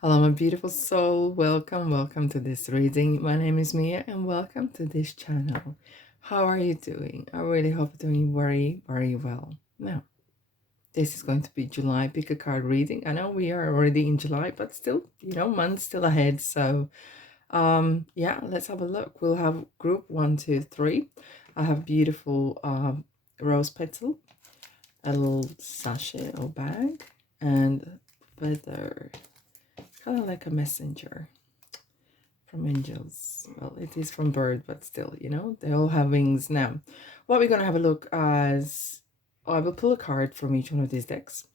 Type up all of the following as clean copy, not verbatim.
Hello, my beautiful soul. Welcome to this reading. My name is Mia, and welcome to this channel. How are you doing? I really hope you're doing very well. Now, this is going to be July pick a card reading. I know we are already in July, but still, months still ahead. So, yeah, let's have a look. We'll have group 1, 2, 3. I have beautiful rose petal, a little sachet or bag, and feather. Kind of like a messenger from angels. Well, it is from bird, but still, they all have wings. Now, what we're going to have a look as, I will pull a card from each one of these decks.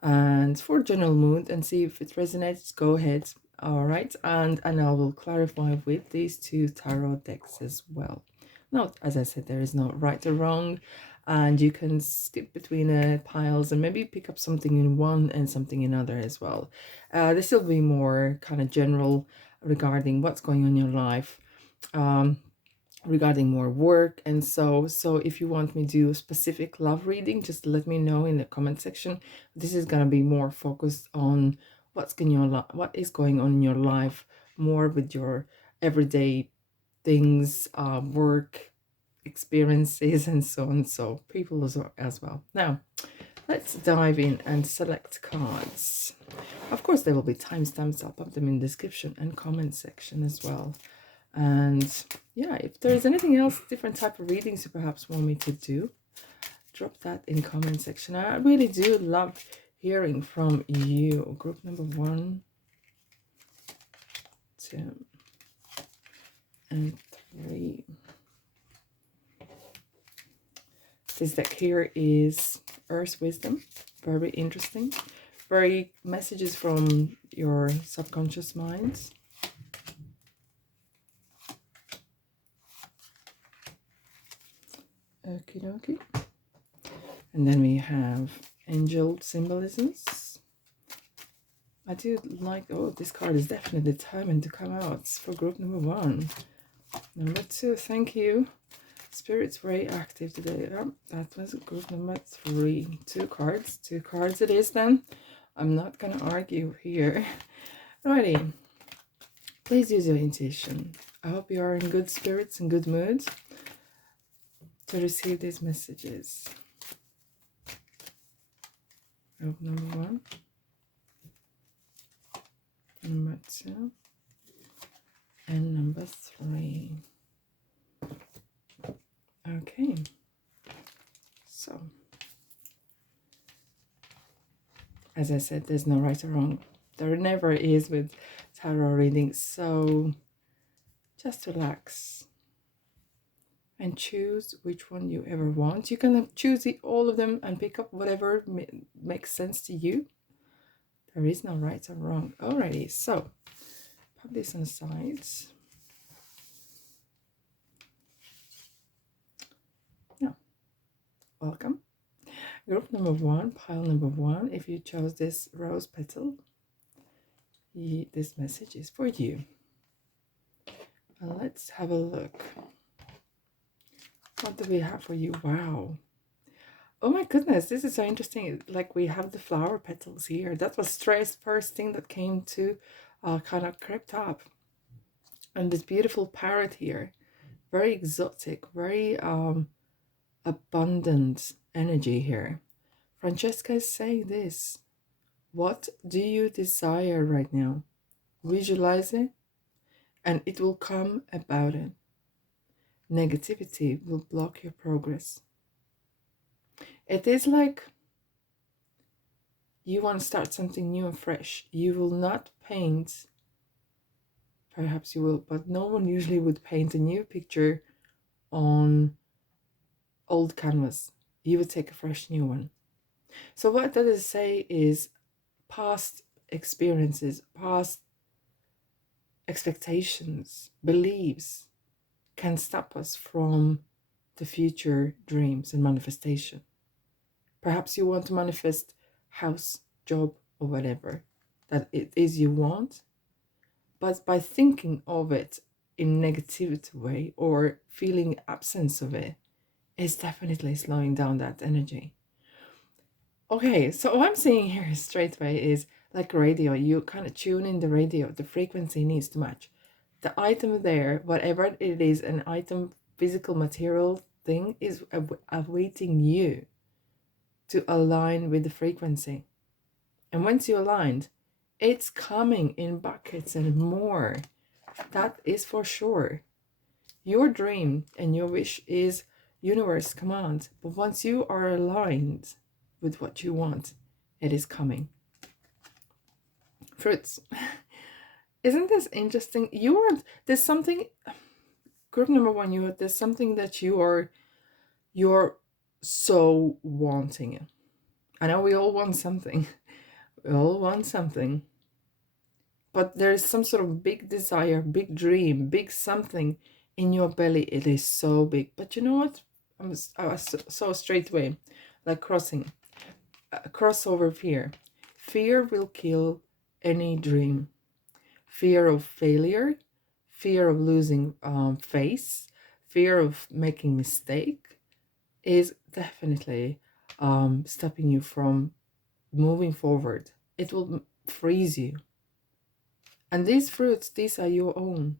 And for general mood and see if it resonates, go ahead. All right. And I will clarify with these two tarot decks as well. Now, as I said, there is no right or wrong. And you can skip between piles and maybe pick up something in one and something in other as well. This will be more kind of general regarding what's going on in your life, regarding more work. And so if you want me to do a specific love reading, just let me know in the comment section. This is going to be more focused on what is going on in your life, more with your everyday things, work experiences, and so on. So people as well. Now, let's dive in and select cards. Of course, there will be timestamps. I'll put them in the description and comment section as well. And yeah, if there's anything else, different type of readings you perhaps want me to do, drop that in comment section. I really do love hearing from you. Group number 1, 2, and 3. This deck here is Earth Wisdom. Very interesting. Very messages from your subconscious minds. Okie dokie. And then we have angel symbolisms. I do like, oh, this card is definitely determined to come out for group number 1. Number 2, thank you. Spirit's very active today. Oh, that was group number 3. 2 cards it is then. I'm not gonna argue here. Alrighty. Please use your intuition. I hope you are in good spirits and good mood to receive these messages. Group number 1. Number 2. And number 3. Okay, so as I said, there's no right or wrong. There never is with tarot readings. So just relax and choose which one you ever want. You can choose all of them and pick up whatever makes sense to you. There is no right or wrong. Alrighty, so pop this on the sides. Welcome. Group number 1, pile number 1. If you chose this rose petal, this message is for you. And let's have a look. What do we have for you? Wow. Oh my goodness, this is so interesting. Like, we have the flower petals here. That was stress first thing that came to kind of crept up. And this beautiful parrot here. Very exotic, very abundant energy here. Francesca is saying this. What do you desire right now? Visualize it and it will come about it. Negativity will block your progress. It is like you want to start something new and fresh. You will not paint, perhaps you will, but no one usually would paint a new picture on old canvas. You would take a fresh new one. So what that is say is past experiences, past expectations, beliefs can stop us from the future dreams and manifestation. Perhaps you want to manifest house, job, or whatever that it is you want, but by thinking of it in negativity way or feeling absence of it is definitely slowing down that energy. Okay, so what I'm seeing here straight away is like radio. You kind of tune in the radio, the frequency needs to match. The item there, whatever it is, an item, physical material thing, is awaiting you to align with the frequency. And once you aligned, it's coming in buckets and more. That is for sure. Your dream and your wish is universe command. But once you are aligned with what you want, it is coming. Fruits. Isn't this interesting? There's something, group number one, there's something that you're so wanting. I know we all want something. We all want something. But there's some sort of big desire, big dream, big something in your belly. It is so big. But you know what? I was so straight away, like crossover fear. Fear will kill any dream. Fear of failure, fear of losing face, fear of making mistake is definitely stopping you from moving forward. It will freeze you. And these fruits, these are your own.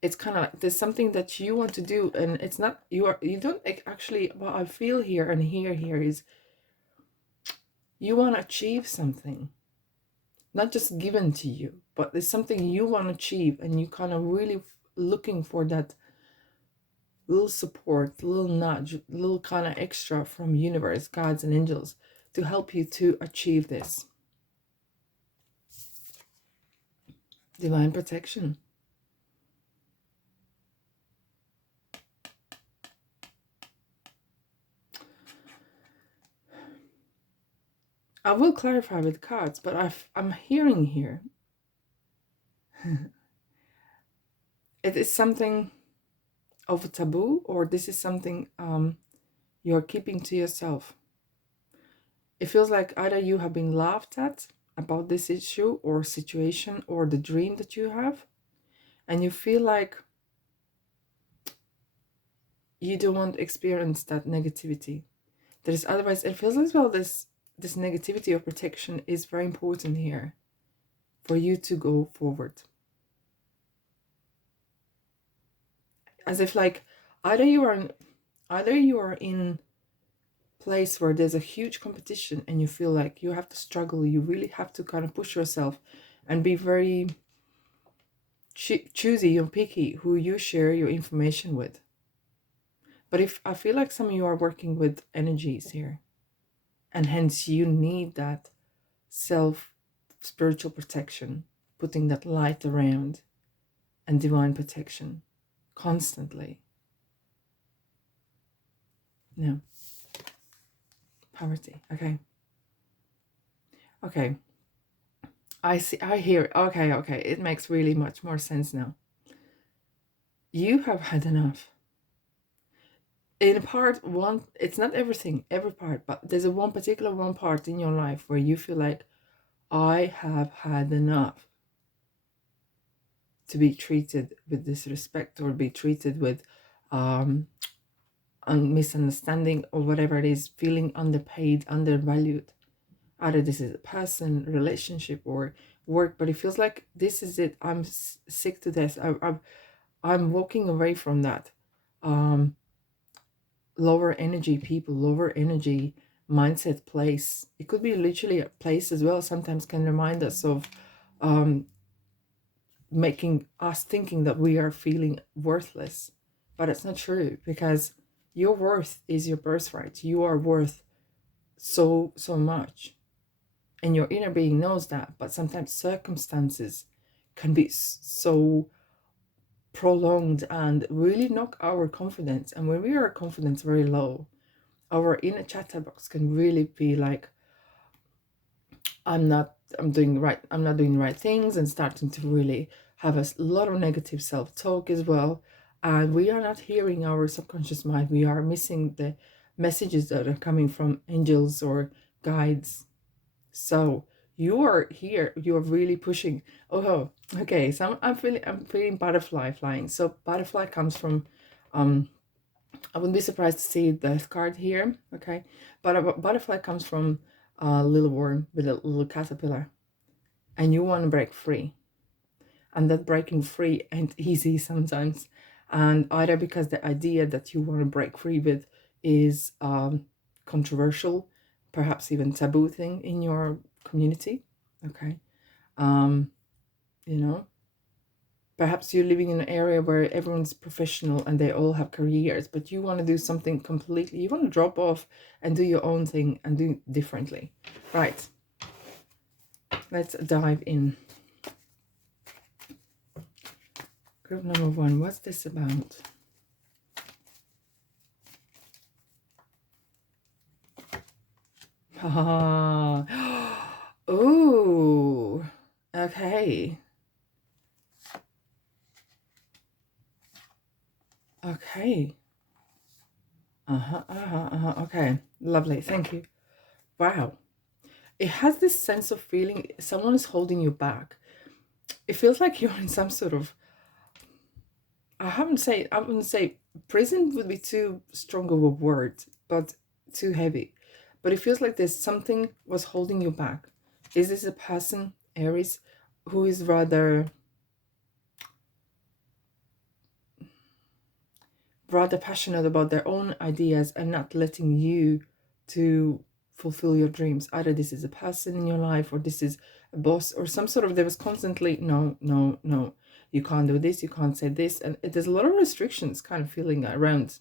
It's kind of like there's something that you want to do, and it's not you don't actually. What I feel here and hear here is you want to achieve something, not just given to you, but there's something you want to achieve, and you kind of really looking for that little support, little nudge, little kind of extra from universe, gods and angels to help you to achieve this. Divine protection. I will clarify with cards, but I'm hearing here it is something of a taboo, or this is something you're keeping to yourself. It feels like either you have been laughed at about this issue or situation or the dream that you have, and you feel like you don't want to experience that negativity. There is otherwise, it feels as well this negativity of protection is very important here for you to go forward. As if like either you are in place where there's a huge competition and you feel like you have to struggle, you really have to kind of push yourself and be very choosy and picky who you share your information with. But if I feel like some of you are working with energies here, and hence you need that spiritual protection, putting that light around, and divine protection constantly. No. Poverty. Okay. I see. I hear. Okay. It makes really much more sense now. You have had enough. In part one, it's not everything, every part, but there's a one part in your life where you feel like, I have had enough to be treated with disrespect or be treated with misunderstanding or whatever it is, feeling underpaid, undervalued. Either this is a person, relationship, or work, but it feels like this is it. I'm sick to death. I'm walking away from that. Lower energy people, lower energy mindset place. It could be literally a place as well. Sometimes can remind us of making us thinking that we are feeling worthless, but it's not true, because your worth is your birthright. You are worth so much, and your inner being knows that. But sometimes circumstances can be so prolonged and really knock our confidence, and when we are confidence very low, our inner chatter box can really be like, I'm not doing the right things, and starting to really have a lot of negative self-talk as well. And we are not hearing our subconscious mind. We are missing the messages that are coming from angels or guides. So you are here, you're really pushing. Oh, okay. So I'm feeling butterfly flying. So butterfly comes from I wouldn't be surprised to see the card here. Okay, but a butterfly comes from little worm with a little caterpillar, and you want to break free. And that breaking free ain't easy sometimes. And either because the idea that you want to break free with is controversial, perhaps even taboo thing in your community. Okay. Um, you know, perhaps you're living in an area where everyone's professional and they all have careers, but you want to do something completely, you want to drop off and do your own thing and do it differently. Right. Let's dive in. Group number 1, what's this about? Oh, okay. Okay. Okay, lovely. Thank you. Wow. It has this sense of feeling someone is holding you back. It feels like you're in some sort of, I wouldn't say prison would be too strong of a word, but too heavy. But it feels like there's something was holding you back. Is this a person, Aries, who is rather passionate about their own ideas and not letting you to fulfill your dreams? Either this is a person in your life, or this is a boss, or some sort of, there was constantly no, no, no, you can't do this, you can't say this, and there's a lot of restrictions kind of feeling around,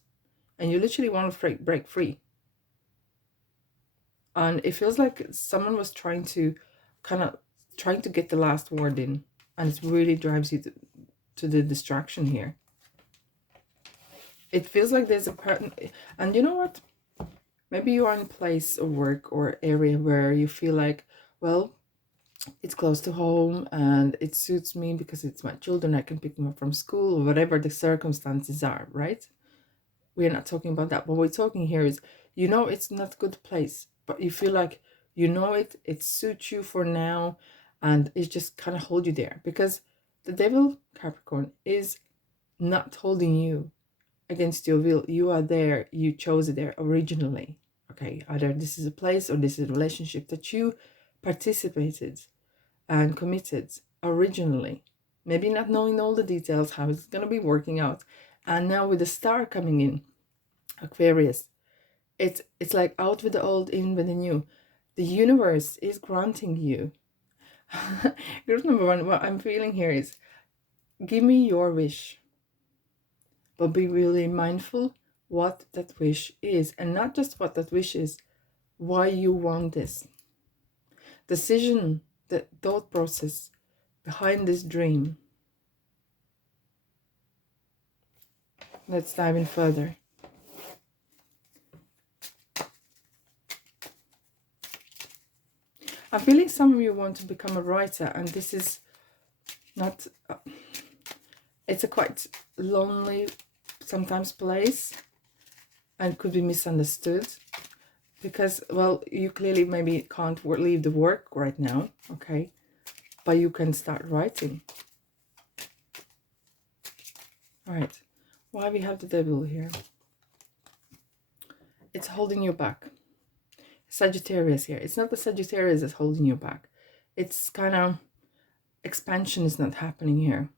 and you literally want to break free. And it feels like someone was trying to get the last word in, and it really drives you to the distraction here. It feels like there's a pattern. And you know what, maybe you are in a place of work or area where you feel like, well, it's close to home and it suits me because it's my children, I can pick them up from school, or whatever the circumstances are, right? We're not talking about that. What we're talking here is, it's not a good place, but you feel like it suits you for now, and it just kind of hold you there, because the devil, Capricorn, is not holding you against your will. You are there, you chose it there originally. Okay, either this is a place or this is a relationship that you participated and committed originally, maybe not knowing all the details how it's going to be working out. And now with the star coming in, Aquarius, it's like out with the old, in with the new. The universe is granting you. Group number 1, what I'm feeling here is, give me your wish, but be really mindful what that wish is, and not just what that wish is, why you want this decision, the thought process behind this dream. Let's dive in further. I'm feeling some of you want to become a writer, and this is not, it's a quite lonely sometimes place, and could be misunderstood, because, well, you clearly maybe can't leave the work right now, okay, but you can start writing. All right, why we have the devil here? It's holding you back. Sagittarius here. It's not the Sagittarius that's holding you back. It's kind of, expansion is not happening here.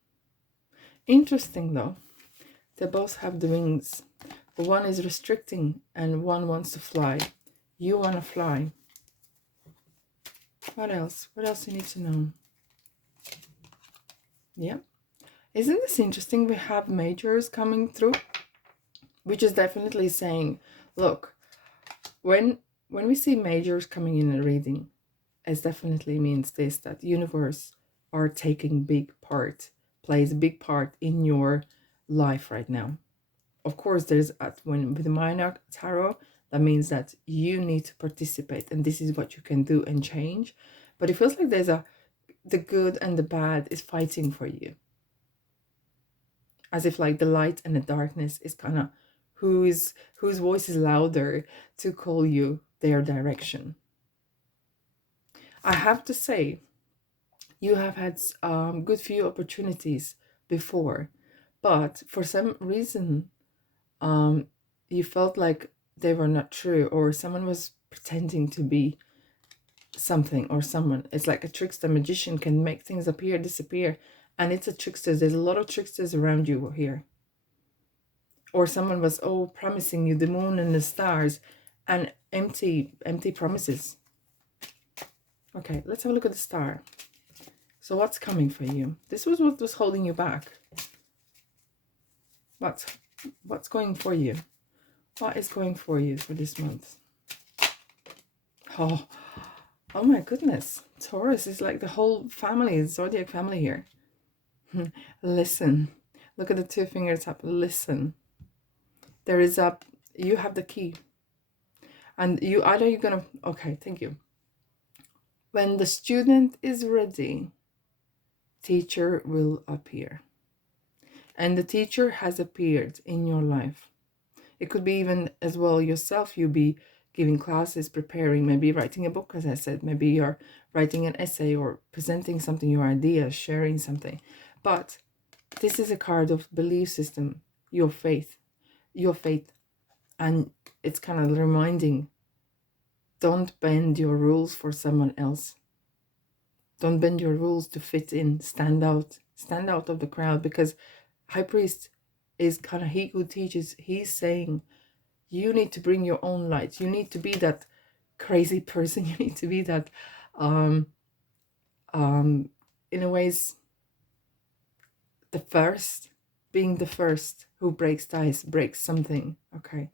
Interesting though, they both have the wings, but one is restricting and one wants to fly. You want to fly. What else? What else you need to know? Yeah. Isn't this interesting? We have majors coming through, which is definitely saying, look, when we see majors coming in a reading, it definitely means this, that universe are taking plays a big part in your life right now. Of course, there's with the minor tarot, that means that you need to participate, and this is what you can do and change. But it feels like there's the good and the bad is fighting for you, as if like the light and the darkness is kind of whose voice is louder to call you their direction. I have to say, you have had good few opportunities before, but for some reason you felt like they were not true, or someone was pretending to be something or someone. It's like a trickster magician can make things appear, disappear. And it's a trickster. There's a lot of tricksters around you here. Or someone was, promising you the moon and the stars, and empty promises. Okay, let's have a look at the star. So what's coming for you? This was what was holding you back. What's going for you? What is going for you for this month? Oh my goodness. Taurus is like the whole family, the zodiac family here. Listen. Look at the two fingers up. Listen. You have the key. And you're gonna, okay, thank you. When the student is ready, teacher will appear. And the teacher has appeared in your life. It could be even as well yourself. You be giving classes, preparing, maybe writing a book, as I said. Maybe you're writing an essay or presenting something, your idea, sharing something. But this is a card of belief system, your faith. And it's kind of reminding, don't bend your rules for someone else. Don't bend your rules to fit in. Stand out of the crowd, because High Priest is kind of he who teaches. He's saying you need to bring your own light. You need to be that crazy person. You need to be that in a ways being the first who breaks the ice, breaks something. Okay,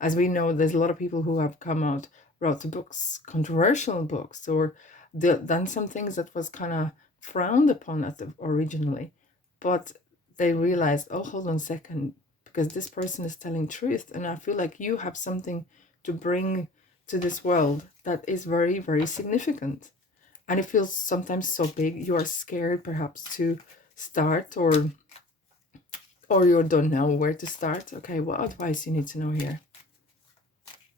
as we know, there's a lot of people who have come out, wrote books, controversial books, or done some things that was kind of frowned upon originally, but they realized, oh, hold on a second, because this person is telling truth, and I feel like you have something to bring to this world that is very, very significant. And it feels sometimes so big, you are scared perhaps to start, or you don't know where to start. Okay, what advice you need to know here?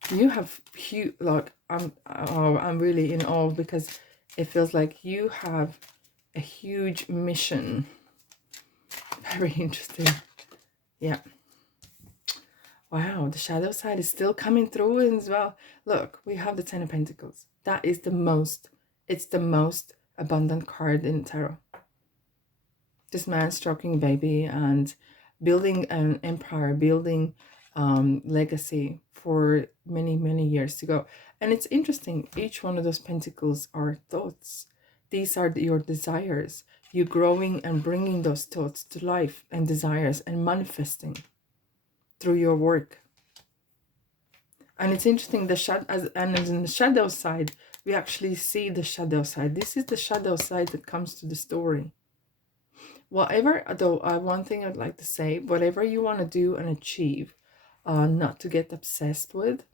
You have huge, like, I'm really in awe, because it feels like you have a huge mission. Very interesting. Yeah. Wow, the shadow side is still coming through as well. Look, we have the Ten of Pentacles. That is it's the most abundant card in tarot. This man stroking a baby and building an empire, building legacy for many, many years to go. And it's interesting, each one of those pentacles are thoughts. These are your desires. You growing and bringing those thoughts to life and desires and manifesting through your work. And it's interesting, and in the shadow side, we actually see the shadow side. This is the shadow side that comes to the story. Whatever, though, one thing I'd like to say, whatever you want to do and achieve, not to get obsessed with.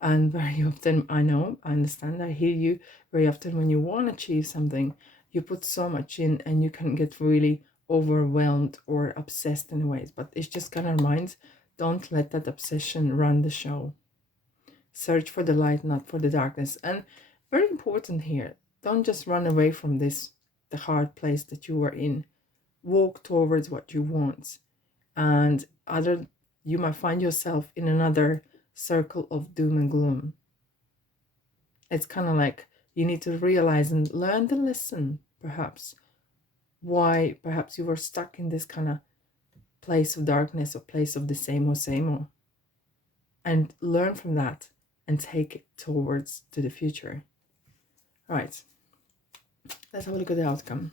And very often, I understand, I hear you, very often when you want to achieve something, you put so much in and you can get really overwhelmed or obsessed in ways. But it's just kind of reminds, don't let that obsession run the show. Search for the light, not for the darkness. And very important here, don't just run away from this, the hard place that you are in. Walk towards what you want. And you might find yourself in another circle of doom and gloom. It's kind of like you need to realize and learn the lesson, perhaps, why perhaps you were stuck in this kind of place of darkness or place of the same old, and learn from that and take it towards to the future. All right, let's have a look at the outcome.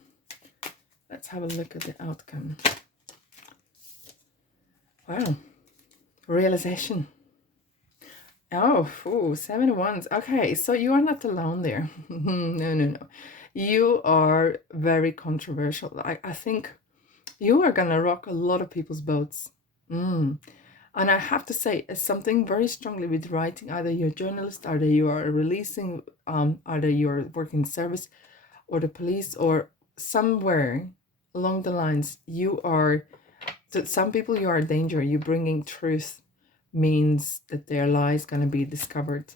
Wow, realization. Oh, 7 of Wands. Okay, so you are not alone there. No. You are very controversial. I think you are gonna rock a lot of people's boats. And I have to say, something very strongly with writing. Either you're a journalist, either you are releasing, either you're working service or the police, or somewhere along the lines, you are, to some people you are a danger. You're bringing truth, means that their lie is going to be discovered.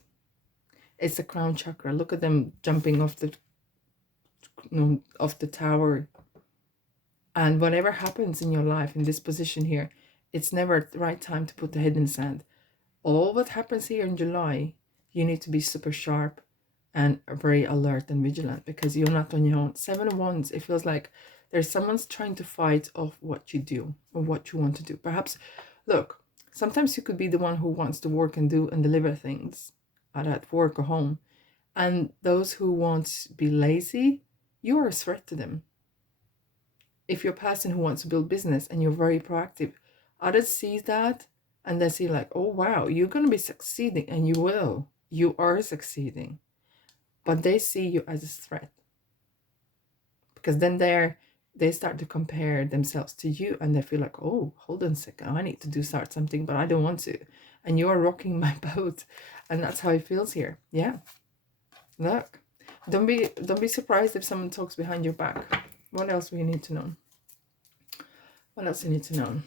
It's the crown chakra. Look at them jumping off the tower. And whatever happens in your life in this position here, it's never the right time to put the head in the sand. All what happens here in July, you need to be super sharp, and very alert and vigilant, because you're not on your own. 7 of Wands, it feels like there's someone's trying to fight off what you do or what you want to do. Perhaps, look, sometimes you could be the one who wants to work and do and deliver things at work or home. And those who want to be lazy, you're a threat to them. If you're a person who wants to build business and you're very proactive, others see that and they see like, oh wow, you're going to be succeeding, and you will. You are succeeding. But they see you as a threat. Because then they start to compare themselves to you, and they feel like, oh, hold on a second, I need to start something, but I don't want to. And you are rocking my boat. And that's how it feels here. Yeah. Look. Don't be surprised if someone talks behind your back. What else do you need to know? What else you need to know?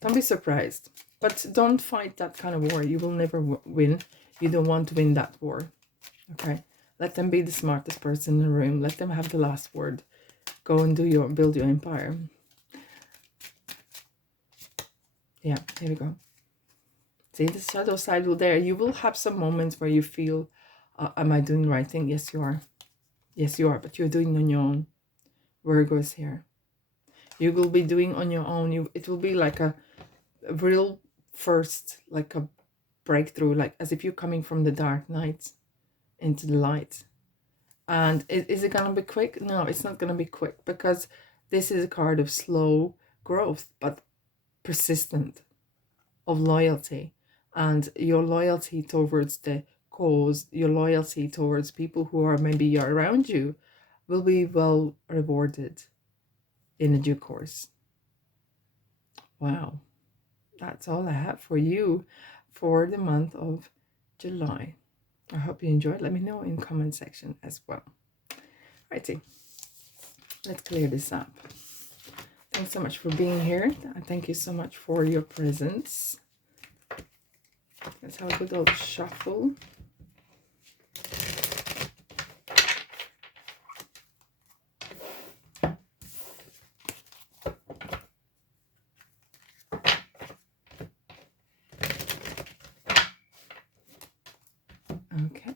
Don't be surprised. But don't fight that kind of war. You will never win. You don't want to win that war. Okay? Let them be the smartest person in the room. Let them have the last word. Go and build your empire. Yeah, here we go. See, the shadow side will there. You will have some moments where you feel, am I doing the right thing? Yes, you are. Yes, you are. But you're doing on your own. Virgo is here. You will be doing on your own. It will be like a real first, like a breakthrough, like as if you're coming from the dark night into the light. And is it going to be quick? No, it's not going to be quick, because this is a card of slow growth, but persistent, of loyalty. And your loyalty towards the cause, your loyalty towards people who are maybe around you, will be well rewarded in a due course. Wow. That's all I have for you for the month of July. I hope you enjoyed. Let me know in the comment section as well. Righty. Let's clear this up. Thanks so much for being here. Thank you so much for your presence. Let's have a good old shuffle. Okay.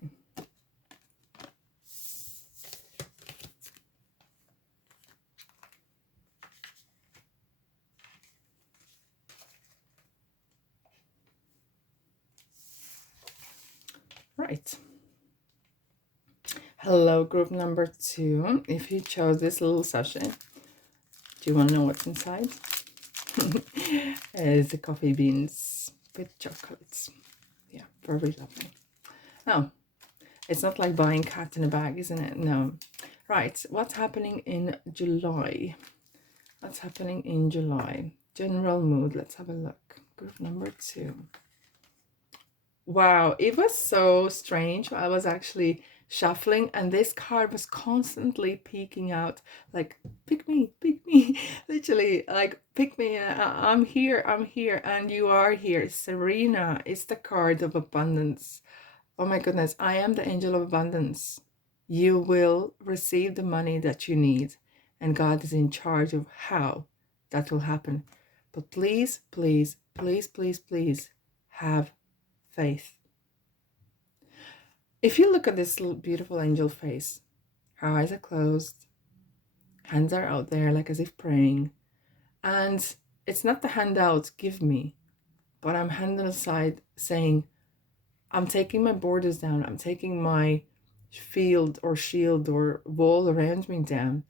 Right. Hello, group number 2. If you chose this little sachet, do you want to know what's inside? It's the coffee beans with chocolates. Yeah, very lovely. Oh, it's not like buying cat in a bag, isn't it? No. Right, what's happening in July? What's happening in July? General mood. Let's have a look. Group number 2. Wow, it was so strange. I was actually shuffling, and this card was constantly peeking out, like, pick me, literally, like, pick me, I'm here, and you are here. Serena is the card of abundance. Oh my goodness, I am the angel of abundance. You will receive the money that you need, and God is in charge of how that will happen. But please, please, please, please, please have faith. If you look at this little beautiful angel face, her eyes are closed, hands are out there like as if praying, and it's not the hand out, give me, but I'm handing aside saying, I'm taking my borders down, I'm taking my field or shield or wall around me down,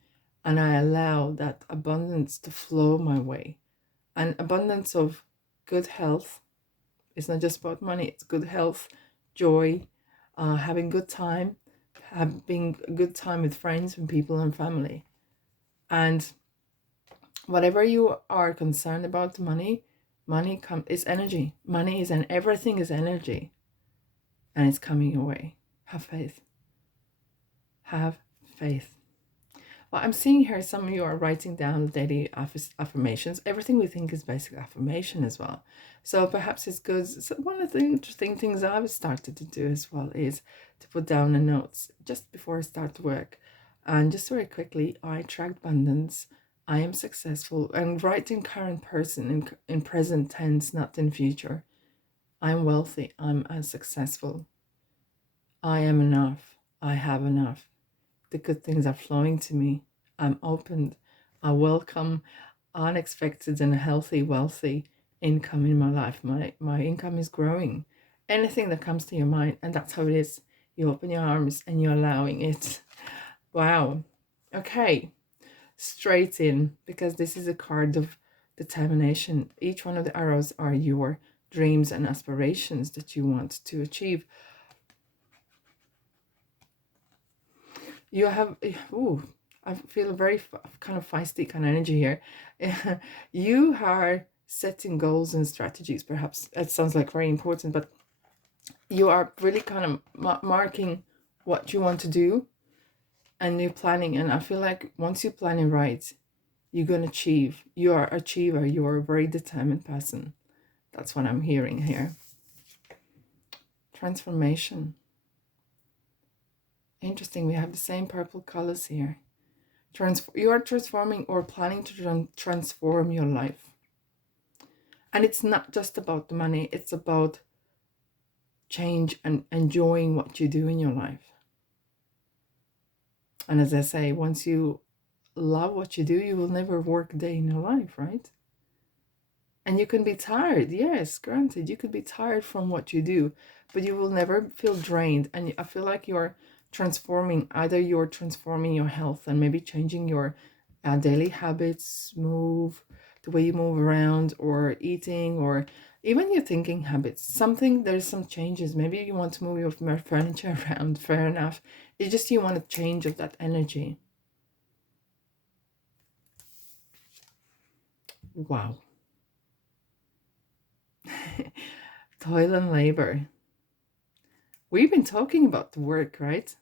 and I allow that abundance to flow my way. An abundance of good health. It's not just about money, it's good health, joy, having good time, having a good time with friends and people and family. And whatever you are concerned about, money is energy. Money is, and everything is energy. And it's coming your way. Have faith. Have faith. Well, I'm seeing here some of you are writing down daily affirmations. Everything we think is basic affirmation as well. So perhaps it's good. So one of the interesting things I've started to do as well is to put down the notes just before I start work. And just very quickly, I attract abundance. I am successful. And write in current person, in present tense, not in future. I'm wealthy. I'm successful. I am enough. I have enough. The good things are flowing to me. I'm opened. I welcome unexpected and healthy, wealthy income in my life. My income is growing. Anything that comes to your mind, and that's how it is. You open your arms and you're allowing it. Wow. Okay. Straight in, because this is a card of determination. Each one of the arrows are your dreams and aspirations that you want to achieve. You have, ooh, I feel a very kind of feisty kind of energy here. You are setting goals and strategies. Perhaps it sounds like very important, but you are really kind of marking what you want to do, and you're planning. And I feel like once you're planning right, you're going to achieve. You are achiever. You are a very determined person. That's what I'm hearing here. Transformation. Interesting. We have the same purple colors here. You are transforming or planning to transform your life. And it's not just about the money. It's about change and enjoying what you do in your life. And as I say, once you love what you do, you will never work a day in your life, right? And you can be tired. Yes, granted, you could be tired from what you do, but you will never feel drained. And I feel like you're transforming, either you're transforming your health and maybe changing your daily habits, the way you move around, or eating, or even your thinking habits. There's some changes. Maybe you want to move your furniture around, fair enough. It's just you want a change of that energy. Wow. Toil and labor. We've been talking about the work, right?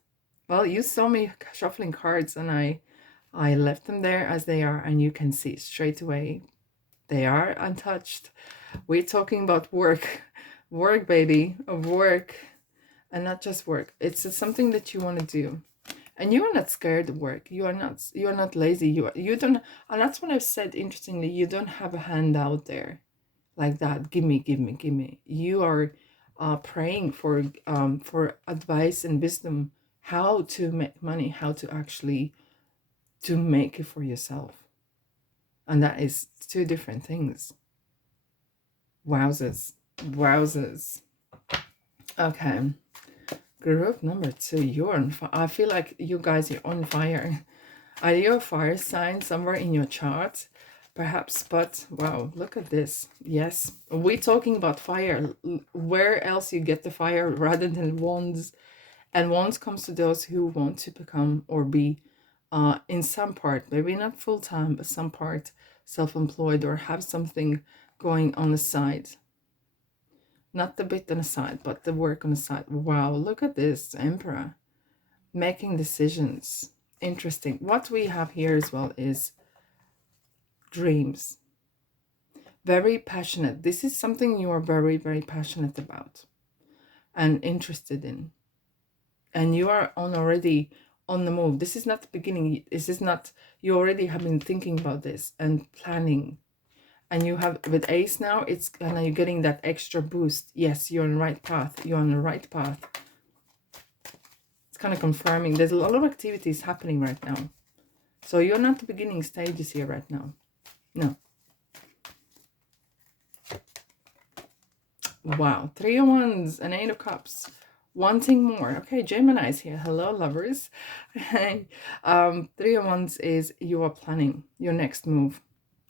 Well, you saw me shuffling cards, and I left them there as they are, and you can see straight away they are untouched. We're talking about work. Work, baby, of work. And not just work. It's something that you want to do. And you are not scared of work. You are not lazy. You don't, and that's what I've said, interestingly, you don't have a hand out there like that. Give me, give me, give me. You are praying for advice and wisdom, how to make money, how to actually to make it for yourself. And that is two different things. Wowzers. Wowzers. Okay. Group number 2. You're on fire. I feel like you guys are on fire. Are you a fire sign somewhere in your chart? Perhaps, but wow, look at this. Yes, we're talking about fire. Where else you get the fire rather than wands? And wands comes to those who want to become or be in some part, maybe not full time, but some part self-employed, or have something going on the side. Not the bit on the side, but the work on the side. Wow, look at this, Emperor. Making decisions. Interesting. What we have here as well is dreams. Very passionate. This is something you are very, very passionate about and interested in. And you are already on the move. This is not the beginning. This is not, you already have been thinking about this and planning. And you have, with Ace now, it's kind of, you're getting that extra boost. Yes, you're on the right path. You're on the right path. It's kind of confirming. There's a lot of activities happening right now. So you're not the beginning stages here right now. No. Wow. 3 of Wands and 8 of Cups. Wanting more. Okay, Gemini's here. Hello, lovers. 3 of Wands is you are planning your next move.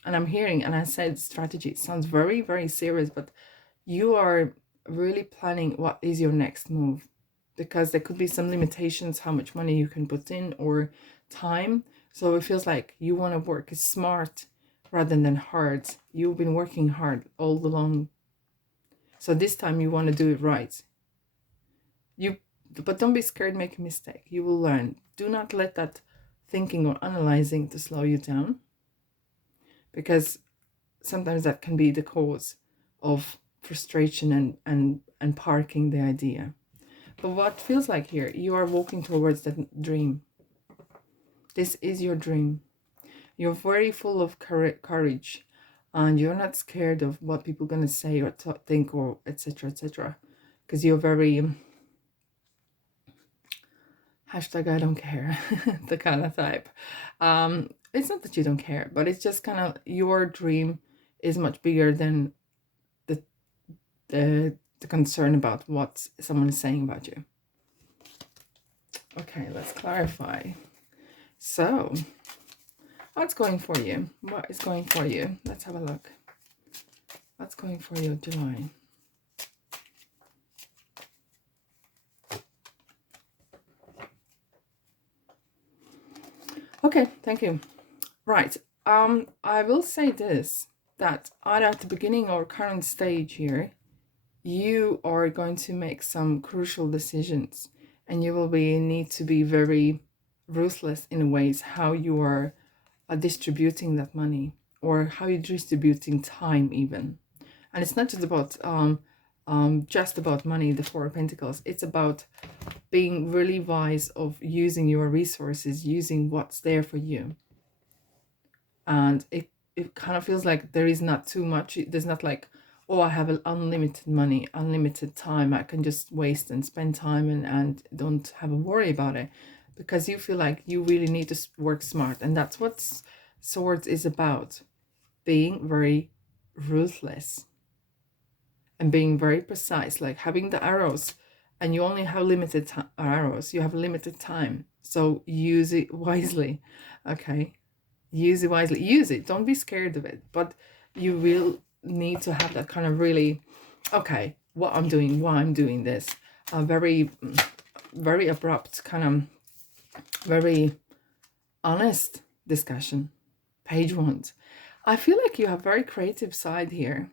And I'm hearing, and I said strategy. It sounds very, very serious, but you are really planning what is your next move. Because there could be some limitations, how much money you can put in, or time. So it feels like you want to work smart rather than hard. You've been working hard all along. So this time you want to do it right. But don't be scared, make a mistake. You will learn. Do not let that thinking or analyzing to slow you down, because sometimes that can be the cause of frustration and parking the idea. But what feels like here, you are walking towards that dream. This is your dream. You're very full of courage, and you're not scared of what people are going to say or think, or etc., etc., because you're very Hashtag I don't care, the kind of type. It's not that you don't care, but it's just kind of your dream is much bigger than the, the concern about what someone is saying about you. Okay, let's clarify. So, what's going for you? What is going for you? Let's have a look. What's going for you, July? Okay, thank you. Right. I will say this, that either at the beginning or current stage here, you are going to make some crucial decisions, and you will need to be very ruthless in ways how you are distributing that money, or how you're distributing time even. And it's not just about money, the Four of Pentacles. It's about being really wise of using your resources, using what's there for you. And it kind of feels like there is not too much. There's not like, oh, I have unlimited money, unlimited time, I can just waste and spend time and don't have a worry about it, because you feel like you really need to work smart. And that's what Swords is about, being very ruthless and being very precise, like having the arrows, and you only have limited arrows, you have limited time, so use it wisely. Okay, use it wisely, use it, don't be scared of it, but you will need to have that kind of really, okay, what I'm doing, why I'm doing this, very abrupt, kind of very honest discussion. Page 1. I feel like you have very creative side here,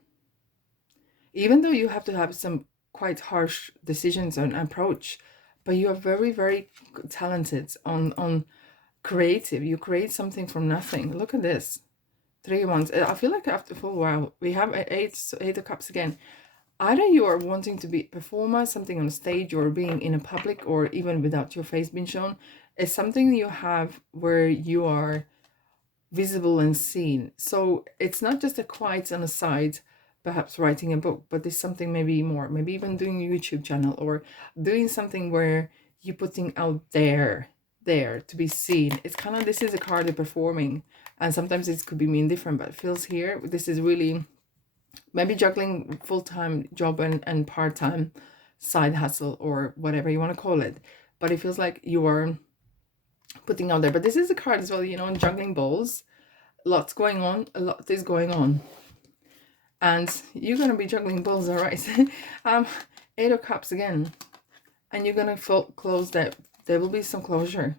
even though you have to have some quite harsh decisions and approach, but you are very, very talented on creative. You create something from nothing. Look at this. 3 months. I feel like after for a while, we have eight of cups again. Either you are wanting to be a performer, something on stage, or being in a public, or even without your face being shown. It's something you have where you are visible and seen. So it's not just a quiet on the side, perhaps writing a book, but there's something maybe more, maybe even doing a YouTube channel, or doing something where you're putting out there to be seen. It's kind of, this is a card of performing, and sometimes it could be mean different, but it feels here this is really maybe juggling full-time job and part-time side hustle, or whatever you want to call it, but it feels like you are putting out there. But this is a card as well, you know, juggling balls, lots going on, a lot is going on, and you're going to be juggling balls, all right. 8 of Cups again, and you're going to close that. There will be some closure.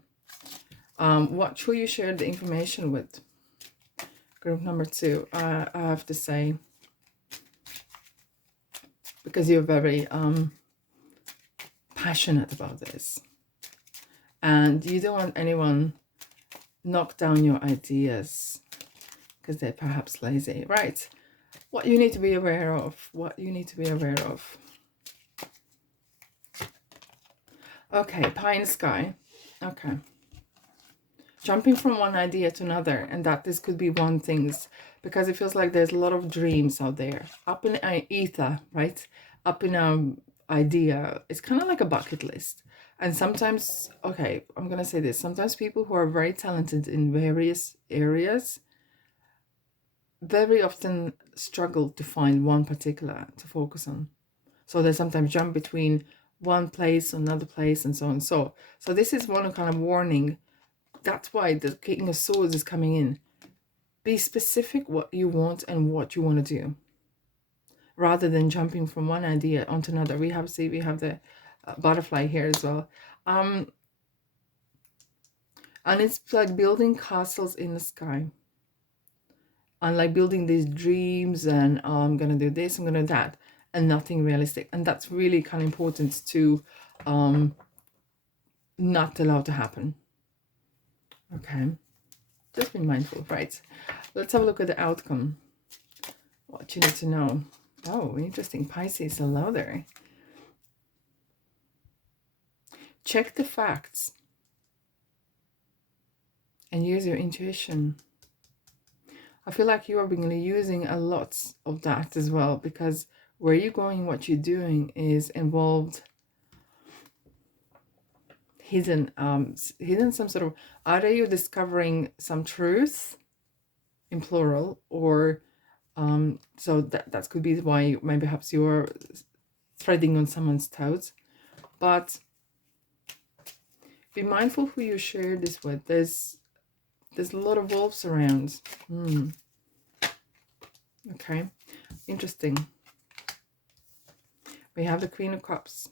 What should you share the information with? Group number 2, I have to say, because you're very passionate about this, and you don't want anyone knock down your ideas because they're perhaps lazy, right? What you need to be aware of, what you need to be aware of. Okay, pie in the sky. Okay, jumping from one idea to another, and that this could be one things, because it feels like there's a lot of dreams out there, up in ether, right? Up in our idea. It's kind of like a bucket list. And sometimes, okay, I'm gonna say this, sometimes people who are very talented in various areas very often struggle to find one particular to focus on. So they sometimes jump between one place, another place, and so on. So this is one kind of warning. That's why the King of Swords is coming in. Be specific what you want and what you want to do, rather than jumping from one idea onto another. We have the butterfly here as well. And it's like building castles in the sky. And like building these dreams, and I'm gonna do this, I'm gonna do that, and nothing realistic. And that's really kind of important to not allow to happen. Okay, just be mindful, right? Let's have a look at the outcome. What you need to know. Oh, interesting. Pisces, hello there. Check the facts and use your intuition. I feel like you are being using a lot of that as well, because where you're going, what you're doing is involved hidden, hidden some sort of, either you're discovering some truth in plural, or so that could be why maybe perhaps you're threading on someone's toes. But be mindful who you share this with. There's a lot of wolves around. Okay, interesting. We have the Queen of Cups,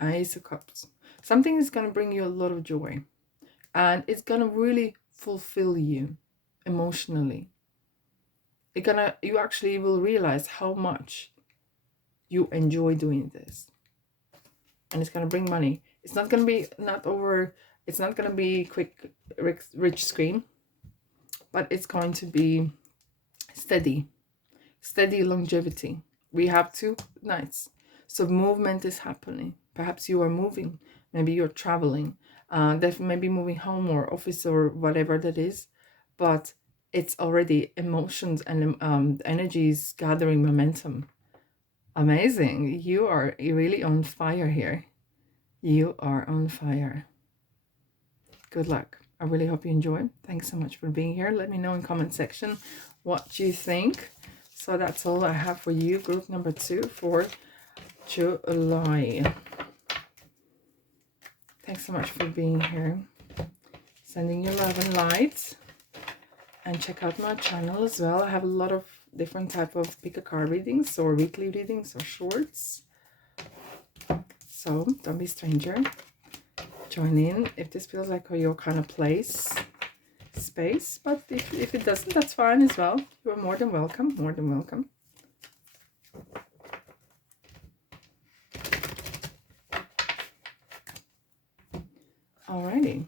Ace of Cups. Something is going to bring you a lot of joy, and it's going to really fulfill you emotionally. You actually will realize how much you enjoy doing this, and it's going to bring money. It's not going to be it's not going to be quick rich scream, but it's going to be steady longevity. We have 2 nights, so movement is happening. Perhaps you are moving, maybe you're traveling, maybe moving home or office or whatever that is, but it's already emotions and energies gathering momentum. Amazing. You are really on fire here. You are on fire. Good luck. I really hope you enjoy. Thanks so much for being here. Let me know in comment section what you think. So that's all I have for you. Group number 2 for July. Thanks so much for being here. Sending you love and light. And check out my channel as well. I have a lot of different type of pick a card readings, or weekly readings, or shorts. So don't be a stranger. Join in if this feels like your kind of space. But if it doesn't, that's fine as well. You are more than welcome. More than welcome. Alrighty.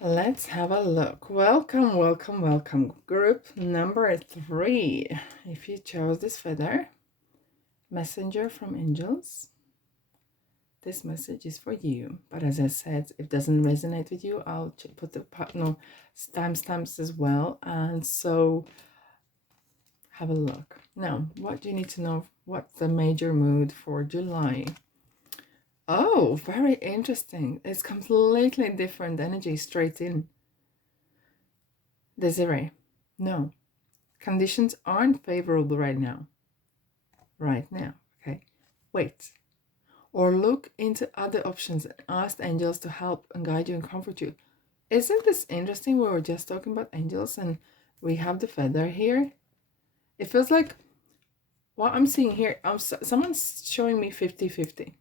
Let's have a look. Welcome, welcome, welcome. Group number 3. If you chose this feather, messenger from angels, this message is for you. But as I said, if it doesn't resonate with you, I'll put the timestamps as well. And so have a look. Now, what do you need to know? What's the major mood for July? Oh, very interesting. It's completely different energy straight in. Desiree, no. Conditions aren't favorable right now. Right now, okay? Wait. Or look into other options and ask angels to help and guide you and comfort you. Isn't this interesting? We were just talking about angels and we have the feather here. It feels like what I'm seeing here, someone's showing me 50-50.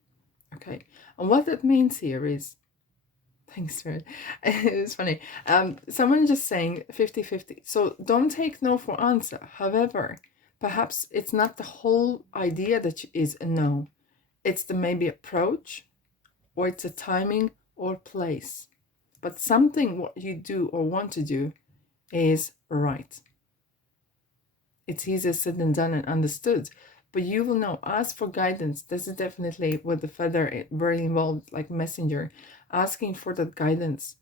Okay, and what that means here is, thanks for it. It's funny. Someone just saying 50-50. So don't take no for answer. However, perhaps it's not the whole idea that is a no. It's the maybe approach, or it's a timing or place. But something what you do or want to do is right. It's easier said than done and understood. But you will know, ask for guidance. This is definitely with the feather very involved, like messenger, asking for that guidance.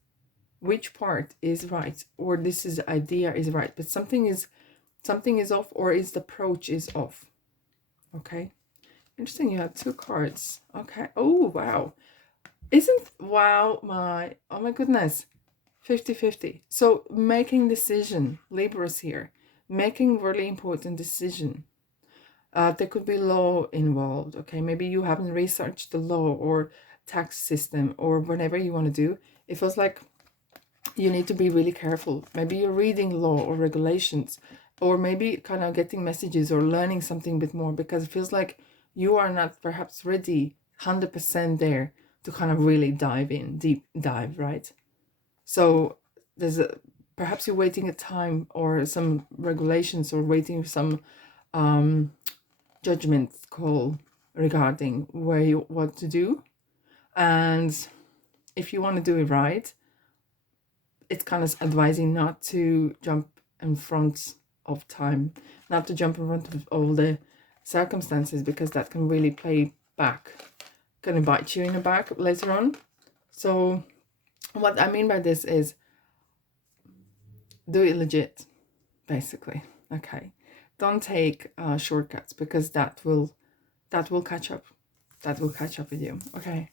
Which part is right, or this is the idea is right, but something is off, or is the approach is off. Okay, interesting. You have 2 cards. Okay. Oh wow, oh my goodness, 50-50. So making decision, Libras here, making really important decision. There could be law involved, okay? Maybe you haven't researched the law or tax system or whatever you want to do. It feels like you need to be really careful. Maybe you're reading law or regulations, or maybe kind of getting messages or learning something a bit more, because it feels like you are not perhaps ready 100% there to kind of really deep dive, right? So perhaps you're waiting a time or some regulations, or waiting for some judgment call regarding what to do. And if you want to do it right, it's kind of advising not to jump in front of time, not to jump in front of all the circumstances, because that can really play back, gonna bite you in the back later on. So what I mean by this is, do it legit, basically. Okay, don't take shortcuts, because that will catch up. That will catch up with you. Okay,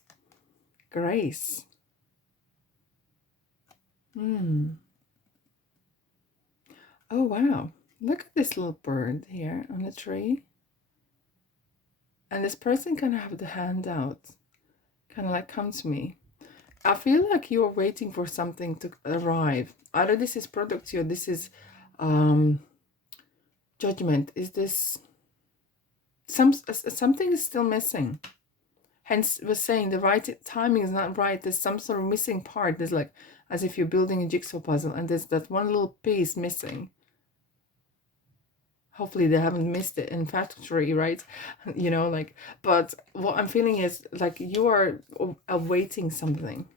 grace. Oh wow, look at this little bird here on the tree. And this person kind of have the hand out, kind of like, come to me. I feel like you're waiting for something to arrive. Either this is product or this is judgment. Is this something is still missing? Hence, we're saying the right timing is not right. There's some sort of missing part. There's like, as if you're building a jigsaw puzzle and there's that one little piece missing. Hopefully they haven't missed it in factory, right? You know, like, but what I'm feeling is like you are awaiting something.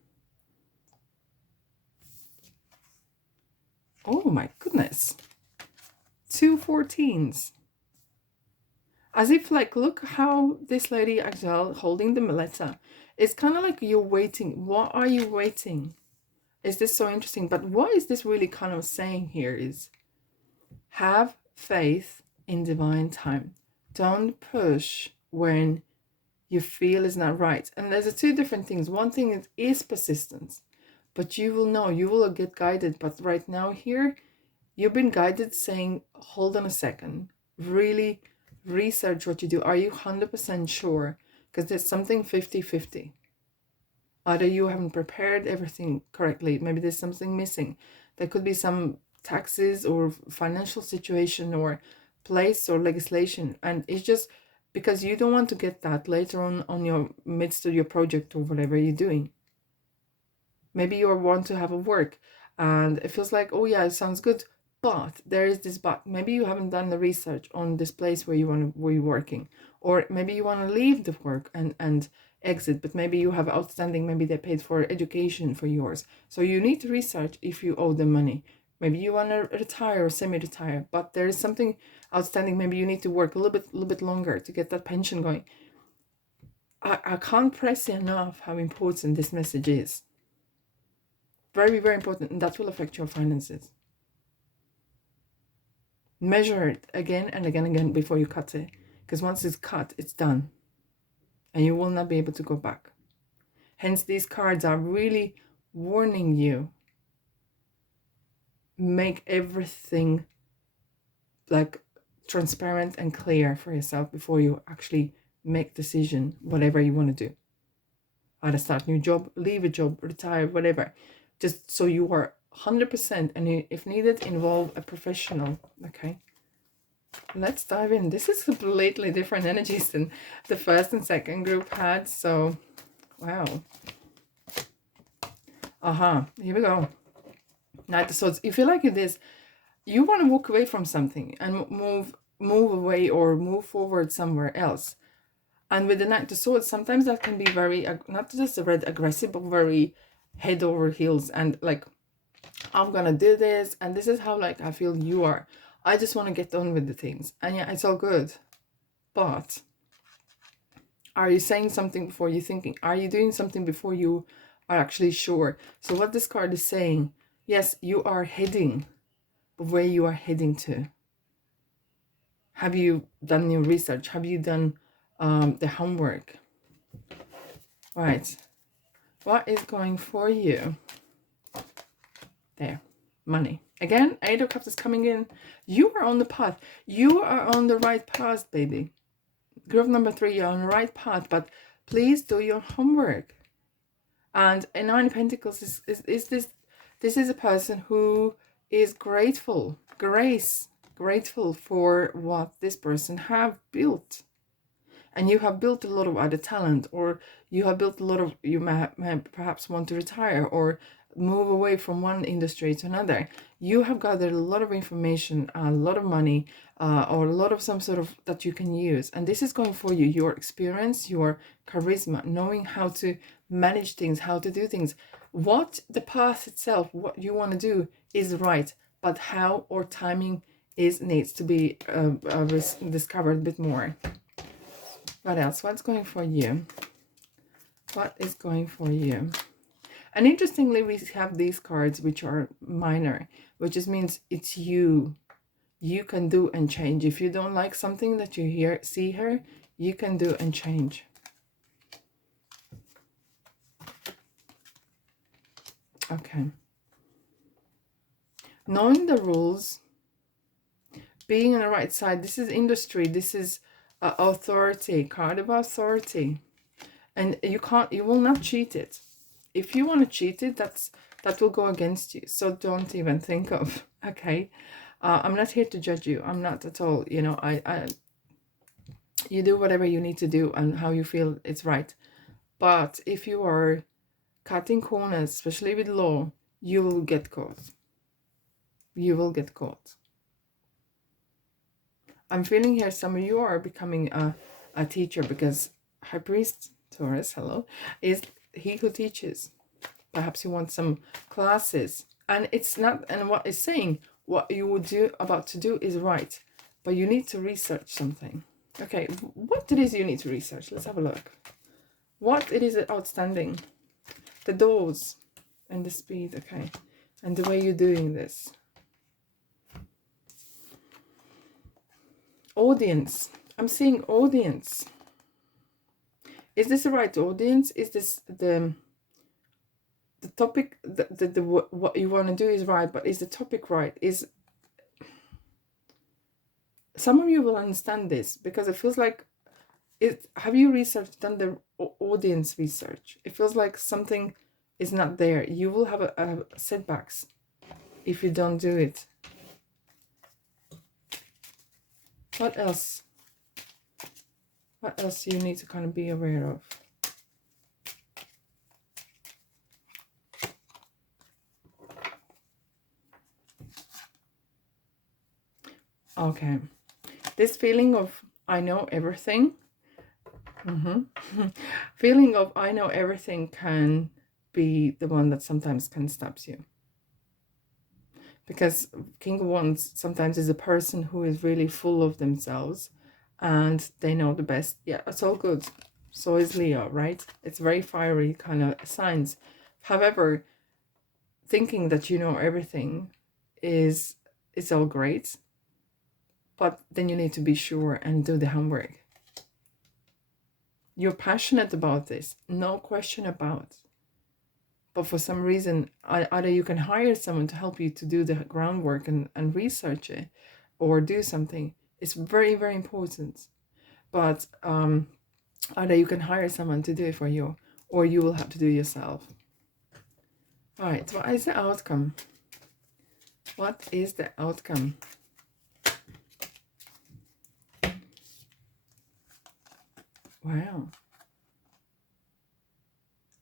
Oh my goodness. 2 14s. As if like, look how this lady Axel holding the letter. It's kind of like you're waiting. What are you waiting? Is this so interesting? But what is this really kind of saying here is have faith in divine time. Don't push when you feel is not right. And there's two different things. One thing is persistence, but you will know, you will get guided. But right now here, you've been guided saying, hold on a second, really research what you do. Are you 100% sure? Because there's something 50-50. Either you haven't prepared everything correctly, maybe there's something missing. There could be some taxes or financial situation or place or legislation, and it's just because you don't want to get that later on your midst of your project or whatever you're doing. Maybe you want to have a work and it feels like, oh yeah, it sounds good, but there is this but. Maybe you haven't done the research on this place where you're working, or maybe you want to leave the work and exit, but maybe you have outstanding, maybe they paid for education for yours, so you need to research if you owe them money. Maybe you want to retire or semi-retire, but there is something outstanding. Maybe you need to work a little bit longer to get that pension going. I can't press enough how important this message is. Very, very important, and that will affect your finances. Measure it again and again and again before you cut it, because once it's cut, it's done, and you will not be able to go back. Hence, these cards are really warning you. Make everything like transparent and clear for yourself before you actually make decision, whatever you want to do. Either start a new job, leave a job, retire, whatever. Just so you are 100%, and if needed, involve a professional. Okay, let's dive in. This is completely different energies than the first and second group had. So, wow. Here we go. Knight of Swords. You feel like it is. You want to walk away from something and move away or move forward somewhere else. And with the Knight of Swords, sometimes that can be very, not just aggressive, but very head over heels, and like, I'm gonna do this, and this is how like I feel you are. I just want to get on with the things, and yeah, it's all good. But are you saying something before you're thinking? Are you doing something before you are actually sure? So what this card is saying, yes, you are heading, but where you are heading to? Have you done your research? Have you done the homework? Right. What is going for you? There. Money. Again, 8 of Cups is coming in. You are on the path. You are on the right path, baby. Group number 3, you're on the right path, but please do your homework. And a 9 of Pentacles is this is a person who is grateful, grateful for what this person have built. And you have built a lot of other talent, or you have built a lot of, you may perhaps want to retire or move away from one industry to another. You have gathered a lot of information, a lot of money, or a lot of some sort of that you can use. And this is going for you, your experience, your charisma, knowing how to manage things, how to do things. What the path itself, what you want to do is right, but how or timing needs to be discovered a bit more. What else? What's going for you? What is going for you? And interestingly, we have these cards which are minor, which just means it's you. You can do and change. If you don't like something that you see here, you can do and change. Okay. Knowing the rules, being on the right side. This is industry. This is authority, card of authority. And you will not cheat it. If you want to cheat it, that will go against you. So don't even think of, okay? I'm not here to judge you. I'm not at all. You know, you do whatever you need to do and how you feel it's right. But if you are cutting corners, especially with law, you will get caught. You will get caught. I'm feeling here some of you are becoming a teacher, because High Priest Taurus, hello, is he who teaches. Perhaps you want some classes. And it's not, and what it's saying, what you would do about to do is right. But you need to research something. Okay, what it is you need to research. Let's have a look. What it is outstanding. The doors and the speed, okay. And the way you're doing this. Audience. I'm seeing audience. Is this the right audience? Is this the topic, what you want to do is right, but is the topic right? Is some of you will understand this, because it feels like have you done the audience research? It feels like something is not there. You will have a setbacks if you don't do it. What else? What else do you need to kind of be aware of? Okay. This feeling of I know everything. Feeling of I know everything can be the one that sometimes can stop you. Because King of Wands sometimes is a person who is really full of themselves and they know the best. Yeah, it's all good. So is Leo, right? It's very fiery kind of signs. However, thinking that you know everything is all great. But then you need to be sure and do the homework. You're passionate about this, no question about. But for some reason, either you can hire someone to help you to do the groundwork and research it, or do something. It's very, very important. But either you can hire someone to do it for you, or you will have to do it yourself. All right, what is the outcome? What is the outcome? Wow.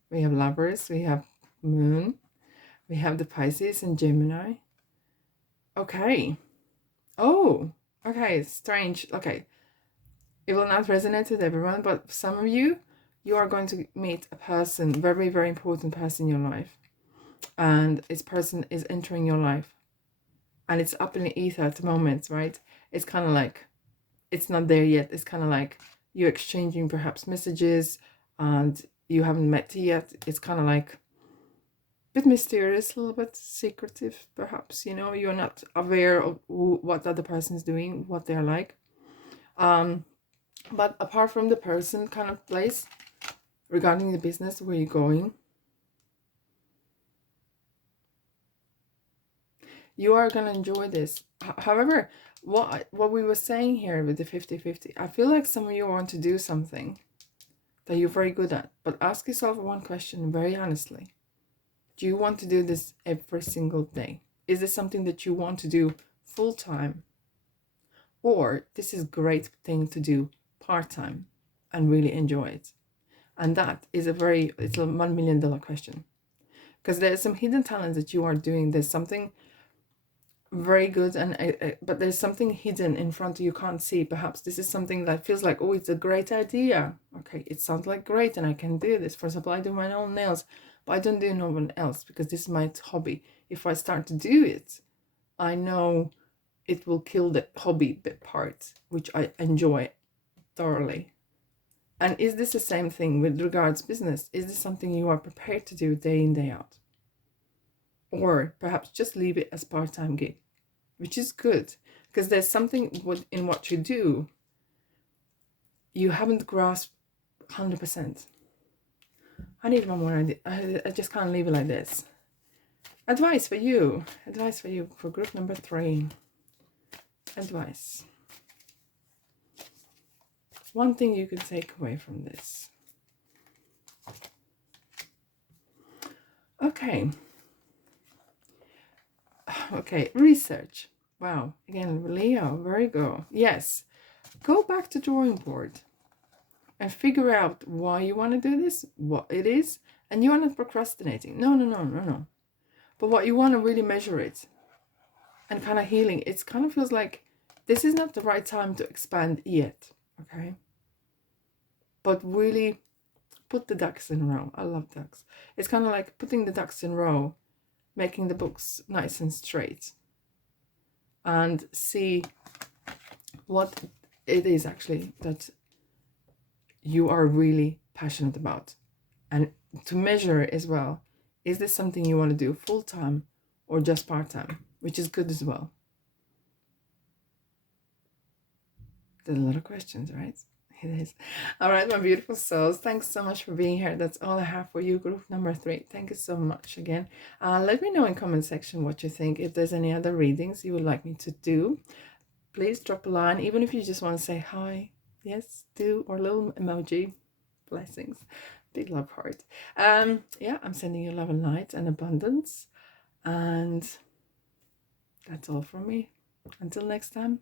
We have Lovers, we have Moon, we have the Pisces and Gemini. Okay. Oh, okay, strange. Okay. It will not resonate with everyone, but some of you are going to meet a person, very, very important person in your life. And this person is entering your life. And it's up in the ether at the moment, right? It's kind of like, it's not there yet. It's kind of like you're exchanging perhaps messages and you haven't met yet. It's kind of like a bit mysterious, a little bit secretive, perhaps. You know, you're not aware of what the other person is doing, what they're like. But apart from the person kind of place, regarding the business, where you're going, you are going to enjoy this. However, what we were saying here with the 50-50, I feel like some of you want to do something that you're very good at, but ask yourself one question very honestly. Do you want to do this every single day? Is this something that you want to do full time? Or this is a great thing to do part-time and really enjoy it? And that is it's a $1 million question. Because there's some hidden talents that you are doing. There's something very good, and but there's something hidden in front of you can't see. Perhaps this is something that feels like, oh, it's a great idea. Okay, it sounds like great and I can do this. For example, I do my own nails, but I don't do no one else because this is my hobby. If I start to do it, I know it will kill the hobby bit part, which I enjoy thoroughly. And is this the same thing with regards business? Is this something you are prepared to do day in, day out? Or perhaps just leave it as part-time gig, which is good, because there's something in what you do you haven't grasped 100%. I need one more idea. I just can't leave it like this. Advice for you. Advice for you for group number 3. Advice. One thing you could take away from this. Okay. Okay, research. Wow. Again, Leo, Virgo. Yes. Go back to drawing board and figure out why you want to do this, what it is, and you're not procrastinating. No. But what you want to really measure it and kind of healing. It kind of feels like this is not the right time to expand yet. Okay. But really put the ducks in a row. I love ducks. It's kind of like putting the ducks in a row, making the books nice and straight, and see what it is actually that you are really passionate about. And to measure it as well, is this something you want to do full-time or just part-time, which is good as well. There's a lot of questions, right? It is. All right, my beautiful souls, thanks so much for being here. That's all I have for you, group number 3. Thank you so much again. Let me know in comment section what you think. If there's any other readings you would like me to do, please drop a line, even if you just want to say hi. Yes, do, or a little emoji. Blessings. Big love heart. Yeah, I'm sending you love and light and abundance, and that's all from me. Until next time.